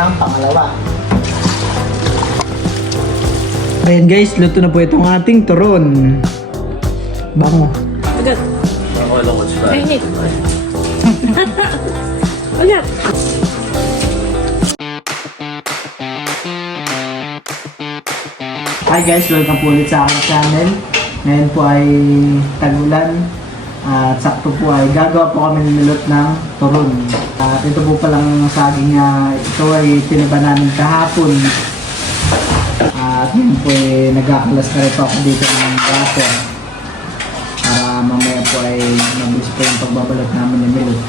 ng pangalawa. Ayan guys, luto na po itong ating turon. Bango. Agad. Ako lang ko siya. Mainit. Agad. Hi guys, welcome po ulit sa aking channel. Ngayon po ay tag-ulan. At sakto po ay gagawa po kami ng nilot ng turon. At ito po palang saging na ito ay tiniba namin kahapon. At yun po ay nagkakalas na rin po ako dito ng water. Para mamaya po ay mabilis po yung pagbabalot namin ng nilot.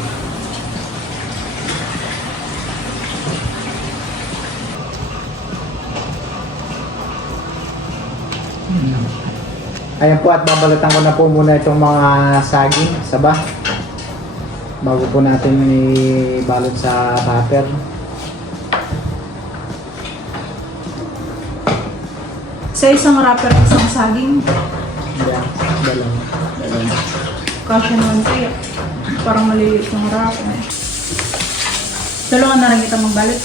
Ayan po at babalatan ko na po muna itong mga saging, saba. Bago po natin ibalot sa wrapper. Sa isang wrapper, isang saging. Ayan, dalawa. Kasya naman kaya. Parang maliliit yung wrapper. Tulungan na rin kita magbalot.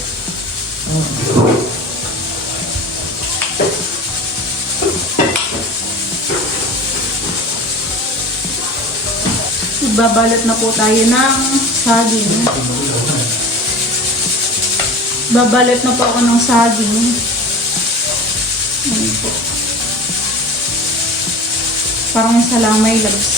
Babalot na po tayo ng saging. Babalot na po ako ng saging. Ayan po. Parang yung salamay labs.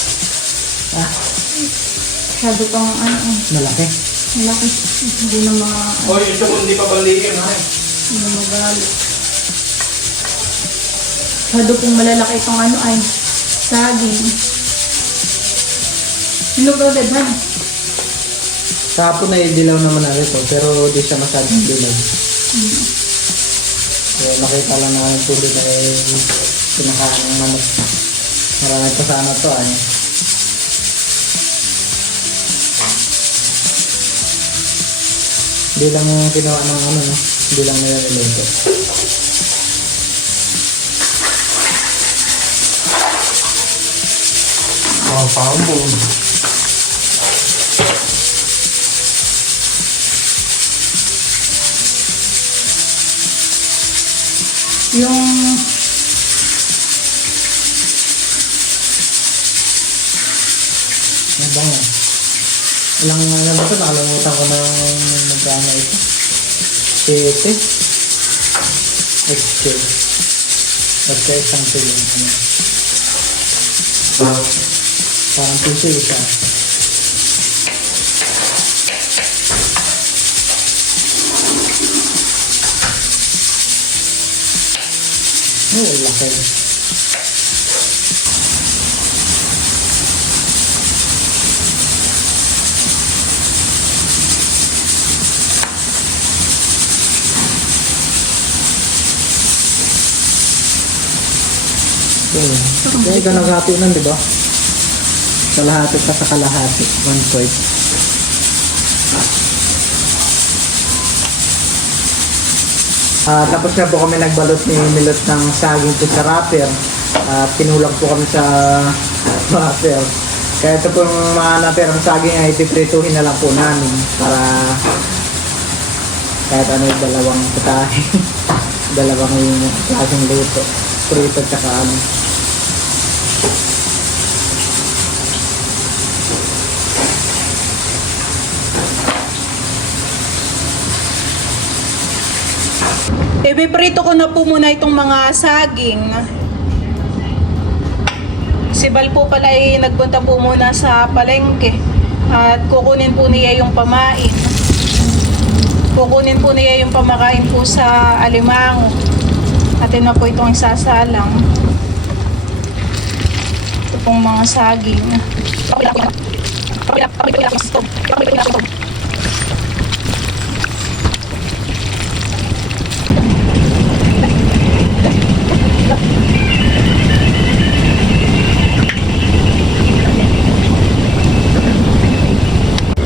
Ah, Masyado pang malaki. malaki. Hindi na Oy, ito kung hindi pa balikin, ha? hindi na mabalot. Masyado pong malalaki itong ay saging. Hinog agad, ha? Kahapon ay dilaw naman na ito, pero di siya masyadong dilaw. So, nakita lang na ang tubig ay pinakain ng manok. Marami pa sana ito ay. Hindi lang ginawa ng no? Hindi lang nila niluto. Oh, pambo. Yung Mabango. Ilang ano ba ito? Nakalimutan ko ng magkano ito. 7. XK. Basta isang tulong. Parang piso isa. Oh, laki. Kaya ka naghati nun, di ba? Kalahati pa sa kalahati. 1/4. Tapos na po kami nagbalot ni Milot ng saging po sa wrapper. Pinulang po kami sa wrapper. Kaya ito pong mga natirang saging ay piprituhin na lang po namin para kahit ano yung dalawang putahe. Dalawang yung klaseng luto. Prito at saka ano. ipiprito ko na po muna itong mga saging. Si Bal po pala ay nagpunta po muna sa palengke at kukunin po niya yung pamain. Kukunin po niya yung pamakain po sa alimango. Atin na po itong isasalang. Ito pong mga saging.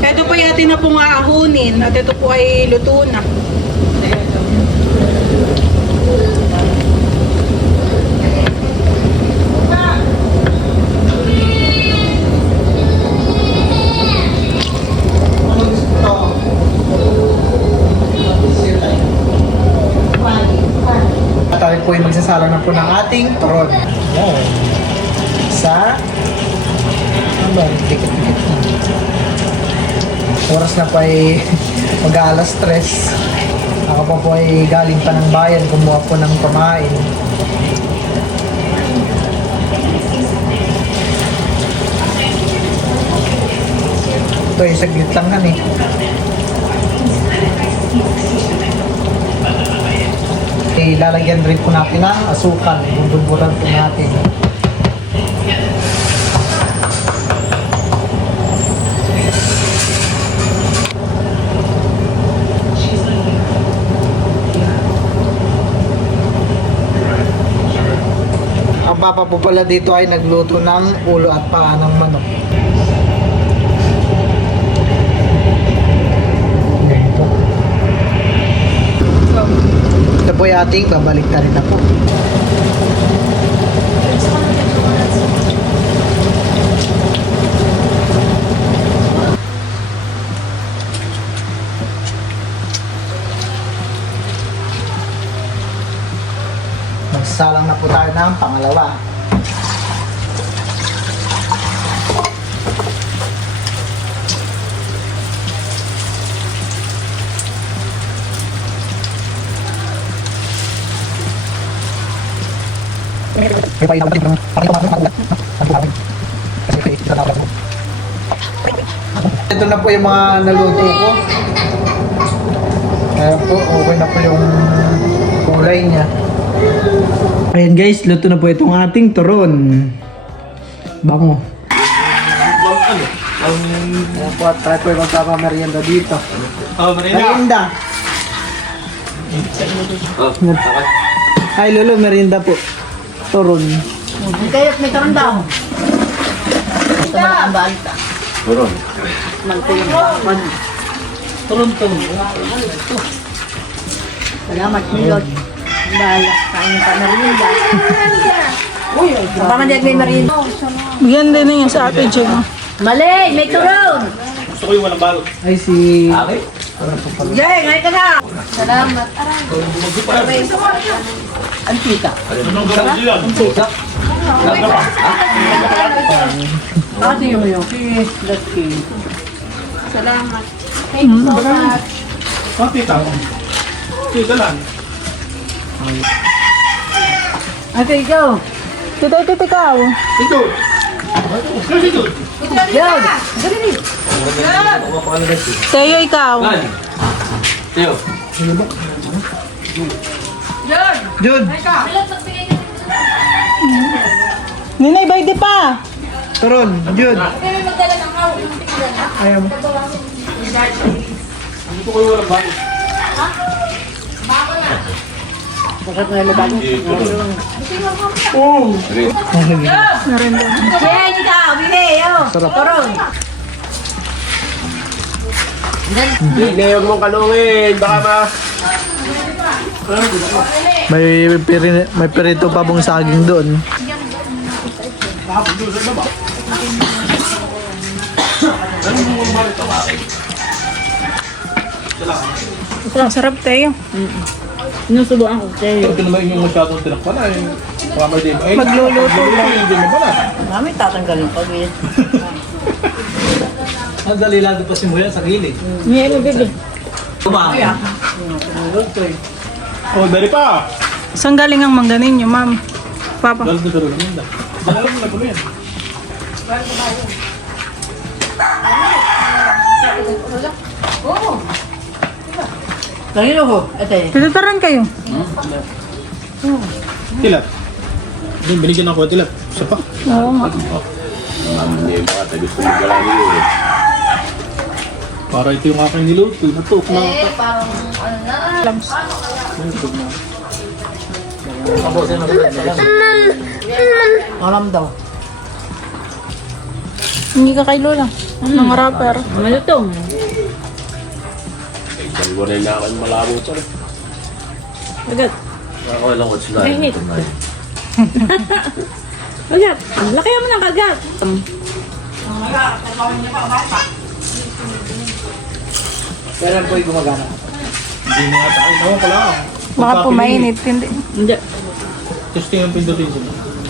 Ito po yung atin na pong aahunin at ito po ay luto na. po ay magsasalang na po ng ating turon. Wow. Isa. Ano ba? Dikit-dikit na. Oras na po ay mag-aalas 3. Ako pa po ay galing pa ng bayan, kumuha po ng pamain. Ito ay saglit lang han eh. Lalagyan rin po natin ng asukal. Bubulburan po natin. Ang papa po pala dito ay nagluto ng ulo at paa ng manok. Ganito. Ito po yung ating babalik na rin na po. Magsalang na po tayo ng pangalawa. Ito na po yung mga naluto ko. Kaya po, okay na po yung kulay niya. Ayan guys, luto na po itong ating turon. Bango. Ayan po, at tayo po yung magpapamerienda dito. Oh, Merienda! Ay lolo, merienda po. Turon. Kayo't may karon daw. Ito man ang balita. Turon. Turon. Salamat Milot. Bahala. Kain pa na rin ba? Baka may merienda. Bigyan din niya sa ate Jeng. Mali! May turon! Gusto ko yung walang balot. Ay si... Jay, ngayon ka na! Salamat. Antika. Anong gano'n sila? Ate yung kiss, that's kiss. Salamat. Oh, tita. Tita lang. Ate, ikaw. Titay, titikaw. Ito. Ito. Yan! Dali! Tayo, ikaw. Teo. Jude! Ninay, bay di pa. Turon! Jude! Ayaw mo. Gusto ko yung walang balot. Bakit nga labagan? Jen, ikaw! Bili! Turon! Hindi, huwag mong kalungin. Baka May perito pa pong saging doon. Ang sarap tayo. Sinusubuan ko kayo. Ito naman yung masyadong tinakpan ay. Baka may din. Ay, Magluluto lang. Hindi mo pala. Mami, tatanggalin pa. Ang dali lang pa simulan sa gilid. Niya mo, bebe. Kumakain. Oh, dari pa. Saan galing ang mangga ninyo, ma'am? Papa. Dalo sa rin. Dalo na po yan. Lagi ko. Ate. Pilitaran kayo. Tilap. Hindi, binigyan ako tilap. Isa pa. Oo nga. Para ito yung aking niluto. Natuk na. Labs. Alam daw. Hindi ka kay Lola. Mga rapper. Malutong. Iwalay na ako yung malabo pa rin. Agad. Ako lang ko sila. Mainit. Agad. Laki mo ng kagat. Pero po yung gumagana. Hindi na tayo. Ako pala. Baka pumainit. Hindi. Hindi. Testing ang pindutin sila.